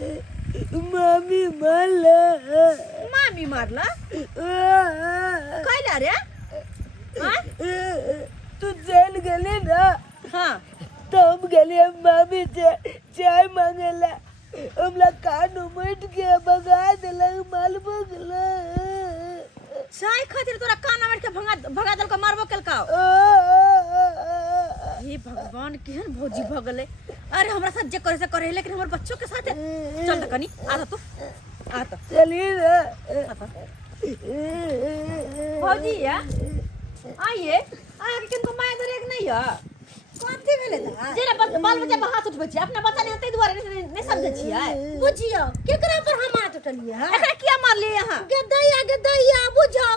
मामी मारला। मामी मारला काय रे? तू जेल गेली ना, हाँ तो हम गेली मामी से चाय मांगेला, हमला कान उमट के भगा देला, माल भगला। चाय खातिर तोरा कान में के भगा दल का मारबो केल का? हे भगवान केहन भौजी भगले। अरे हमरा साथ जे करे से करे, लेकिन हमर बच्चों के साथ चल त कनी आ तो चलिए ना। भौजी या आइए आके किनको माय दरे एक नहीं है कथी भेले दा जेना बाल बच्चा पर हाथ उठबै छी, अपना बच्चा ने तै दुआरे नहीं समझै छियै। बुझियो केकरा पर हम हाथ उठलिए है? एकरा किया मारलिए यहाँ? गदैया बुझो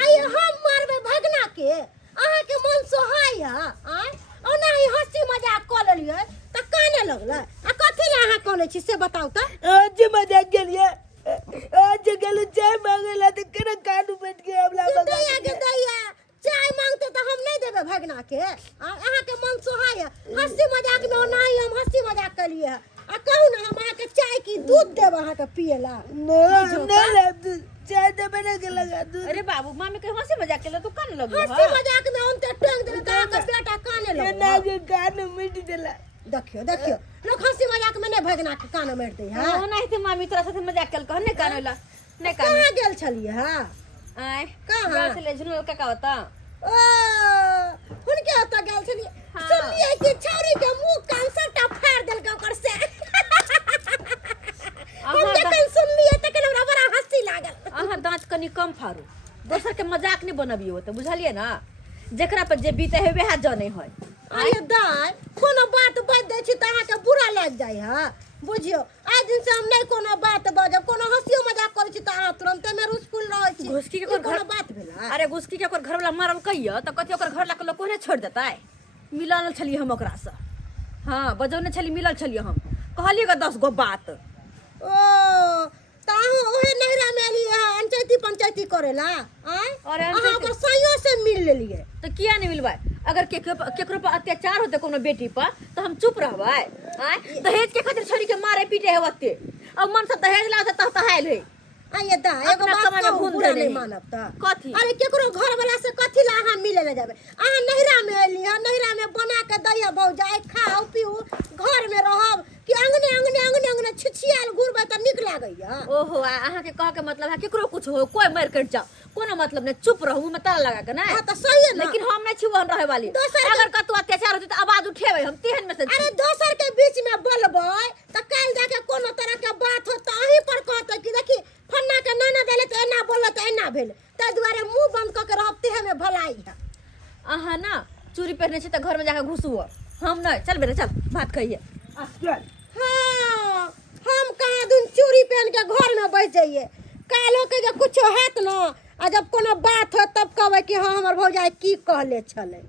आइ हम मारबे भगना के, अहाँ के मन सोहाय है? ओना ही हंसी मजाक क लेलिए त काने लगले। आ कथी ले अहाँ कहले छी से बताउ त? आज मजाक गेलिए, आज गेलु चाय मांगेला तो केना कान उमट के हमला भगा। गदैया चाय मांगते तो हम नहीं देबे भगना के। अहाँ के मन सोहाय है? हंसी मजाक में ओना ही हम हंसी मजाक कलिए है। आ कहू ना हम अहाँ के चाय की दूध देब अहाँ के पिएला? ना चाय देबे ना के लगा दूध। अरे बाबू मामी के हंसी मजाक केला तू कान लगलो हंसी मजाक में उनते टंग देले त अहाँ के बेटा काने ना लगलो। के कान उमट देला। देखियो लोग हंसी मजाक में नहीं भगना के कान मेरते है। हां नहीं थे मामी तोरा साथे मजाक केल कहने कानोला नहीं कान कहाँ गेल छलिए है? आय कहाँ? जा से ले झुनल का होता ओ हुनके ओतऽ गेल छलिए। हाँ। सुनलिए कि छौरी के मुंह कान सबटा फाड़ देलकै ओकर से। हम जखन सुनलिए तखन हमरा बड़ा हंसी लागल। अहाँ दांत कनी कम फाड़ू, दोसर के मजाक नहीं बनबियो त बुझलिए ना। जेकरा पर जे बीते है वह जाने है। अरे दाई कोनो बात बज दै छी त अहाँ के बुरा लाग जाय है। बुझियो आइ दिन से हम नहीं कोनो बात बजब, कोनो हंसियो मजाक करै छी त अहाँ तुरंते में रुसफुल रहै छी। घुसकी के ई कोनो घर बात भेला? अरे घुसकी के ओकर घर वाला मारल कहियो त कथि ओकर घर ला के लोग कोने छोड़ देतै? मिलल छलिए हम ओकरा से। हां बजौने छली, मिलल छलिए हम, कहलिए 10 गो बात। ओ ताहू ओहे नहरा में एलिए है अंचैती पंचायती करेला? आय अरे अहाँ ओकर साइयो से मिल लेलिए। तो किया नहीं मिलवाए? अगर केकरो पर अत्याचार होते कोनो बेटी पर तो हम चुप रहबै? आय दहेज के खातिर छोरी के मारे पीटे है ओते, अब मन से दहेज ला त तहाइल है। आइए दा एगो अपना बात कमाई में कहू, घूम बुरा दे नहीं रही। मानब त। कथी? अरे केकरो घर वाला से कथी ला अहाँ मिले ले जाबे? अहाँ नहरा में एली है, नहरा में बना के दैया भौजाई, खाओ पीऊ, घर में रहब कि अंगने छिछियाल घुरबे त निक लागैया? ओहो अहाँ के कह के मतलब है केकरो कुछ हो, कोई मर कट जाओ, कोनो मतलब नहीं, चुप रहू में ताला लगा के ना। हां त सही है ना। लेकिन हम नहीं छुवन रहे वाली। दोसर अगर कतु अत्याचार होती तो आवाज उठेबै हम, तेहन में से अरे दोसर के बीच में बोलबै त काल जाके कोनो तरह के बात हो त अहीं पर कहते कि देखी फन्ना के नाना देले त एना बोलत त एना भेल, ताहि दुआरे मुंह बंद क के रहब तेहे में भलाई है। अहाँ ना चूड़ी पहने छी त घर में जाके घुसुओ, हम नहीं। चल बेटा चल भात खाइए। चल हाँ हम कहाँ दिन चूड़ी पहन के घर में बैठ जाइए, कालो के जब कुछ हैत न आ जब कोनो बात हो तब कहबै कि हाँ हमर भौजाई की कहले छले।